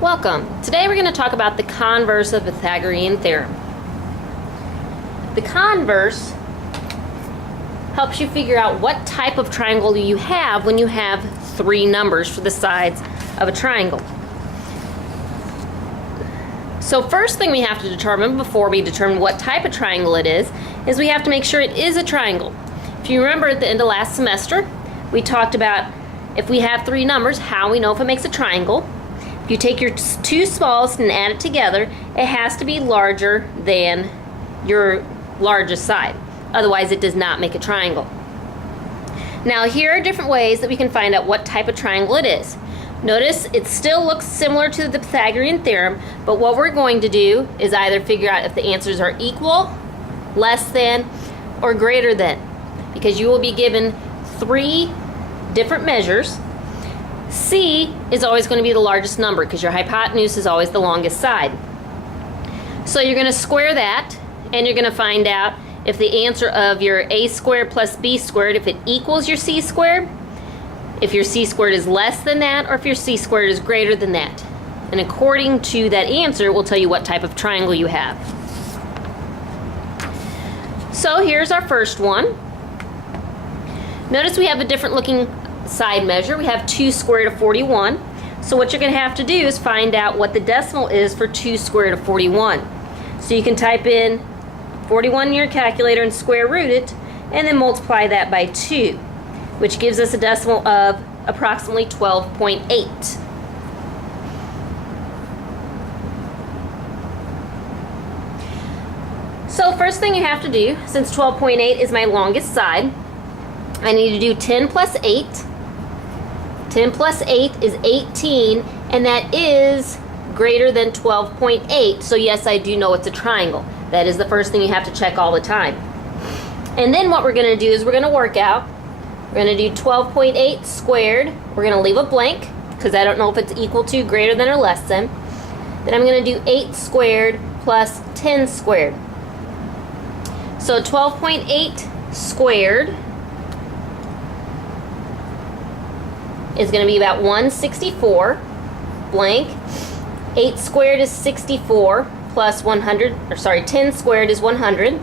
Welcome. Today we're going to talk about the converse of the Pythagorean theorem. The converse helps you figure out what type of triangle you have when you have three numbers for the sides of a triangle. So first thing we have to determine before we determine what type of triangle it is we have to make sure it is a triangle. If you remember at the end of last semester, we talked about if we have three numbers, how we know if it makes a triangle. If you take your two smallest and add it together, it has to be larger than your largest side. Otherwise, it does not make a triangle. Now, here are different ways that we can find out what type of triangle it is. Notice it still looks similar to the Pythagorean theorem, but what we're going to do is either figure out if the answers are equal, less than, or greater than, because you will be given three different measures. C is always going to be the largest number because your hypotenuse is always the longest side. So you're going to square that, and you're going to find out if the answer of your a squared plus b squared, if it equals your c squared, if your c squared is less than that, or if your c squared is greater than that. And according to that answer, it will tell you what type of triangle you have. So here's our first one. Notice we have a different looking side measure. We have 2 square root of 41. So what you're going to have to do is find out what the decimal is for 2 square root of 41. So you can type in 41 in your calculator and square root it, and then multiply that by 2, which gives us a decimal of approximately 12.8. So first thing you have to do, since 12.8 is my longest side, I need to do 10 plus 8. 10 plus 8 is 18, and that is greater than 12.8. So yes, I do know it's a triangle. That is the first thing you have to check all the time. And then what we're going to do is we're going to work out. We're going to do 12.8 squared. We're going to leave a blank because I don't know if it's equal to, greater than, or less than. Then I'm going to do 8 squared plus 10 squared. So 12.8 squared is going to be about 164 blank. 8 squared is 64 plus 100, or sorry, 10 squared is 100.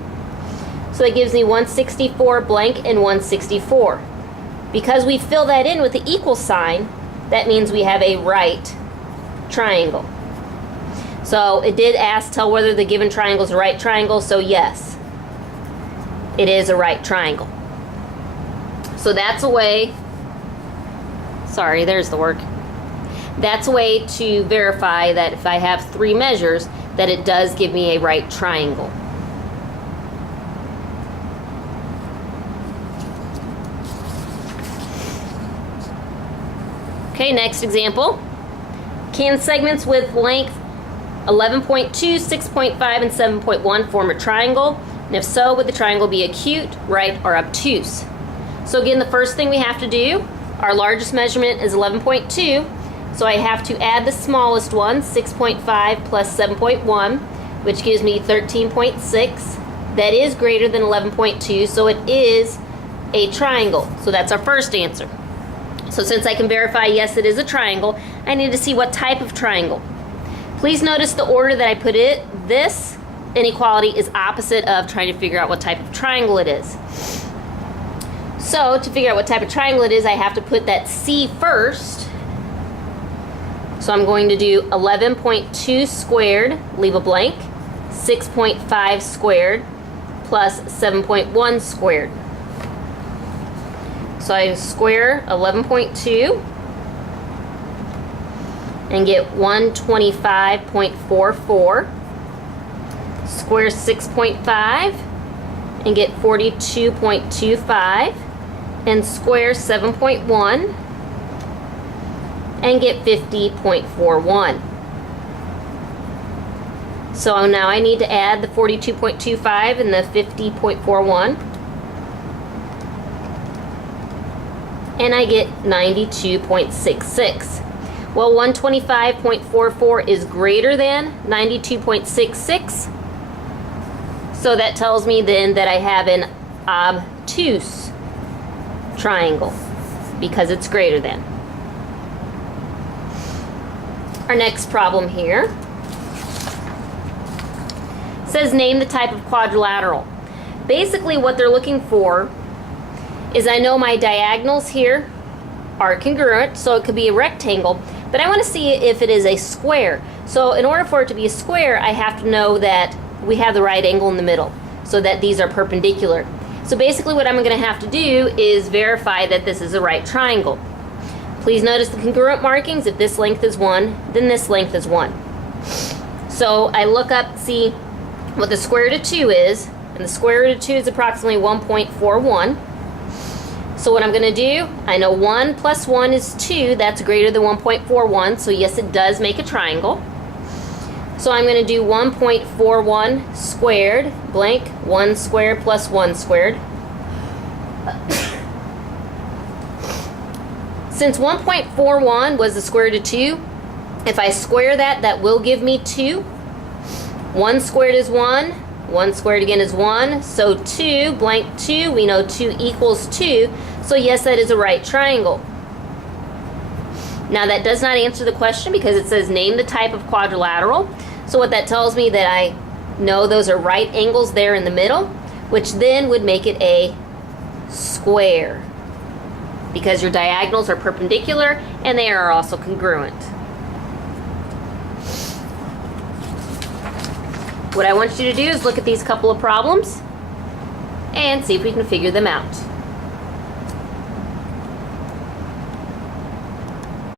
So that gives me 164 blank and 164. Because we fill that in with the equal sign, that means we have a right triangle. So it did tell whether the given triangle is a right triangle, so yes, it is a right triangle. So that's a way, sorry, there's the work. That's a way to verify that if I have three measures, that it does give me a right triangle. Okay, next example. Can segments with length 11.2, 6.5, and 7.1 form a triangle? And if so, would the triangle be acute, right, or obtuse? So again, the first thing we have to do, our largest measurement is 11.2, so I have to add the smallest one, 6.5 plus 7.1, which gives me 13.6. That is greater than 11.2, so it is a triangle. So that's our first answer. So since I can verify, yes, it is a triangle, I need to see what type of triangle. Please notice the order that I put it. This inequality is opposite of trying to figure out what type of triangle it is. So to figure out what type of triangle it is, I have to put that C first. So I'm going to do 11.2 squared, leave a blank, 6.5 squared, plus 7.1 squared. So I square 11.2 and get 125.44. Square 6.5 and get 42.25. And square 7.1 and get 50.41. So now I need to add the 42.25 and the 50.41. And I get 92.66. Well, 125.44 is greater than 92.66. So that tells me then that I have an obtuse triangle because it's greater than. Our next problem here says name the type of quadrilateral. Basically what they're looking for is, I know my diagonals here are congruent, so it could be a rectangle, but I want to see if it is a square. So in order for it to be a square, I have to know that we have the right angle in the middle, so that these are perpendicular. So basically what I'm going to have to do is verify that this is a right triangle. Please notice the congruent markings. If this length is 1, then this length is 1. So I look up, see what the square root of 2 is, and the square root of 2 is approximately 1.41. So what I'm going to do, I know 1 plus 1 is 2, that's greater than 1.41, so yes, it does make a triangle. So I'm going to do 1.41 squared, blank, 1 squared plus 1 squared. Since 1.41 was the square root of 2, if I square that, that will give me 2. 1 squared is 1. 1 squared again is 1. So 2, blank 2, we know 2 equals 2. So yes, that is a right triangle. Now that does not answer the question because it says name the type of quadrilateral. So what that tells me, that I know those are right angles there in the middle, which then would make it a square, because your diagonals are perpendicular and they are also congruent. What I want you to do is look at these couple of problems and see if we can figure them out.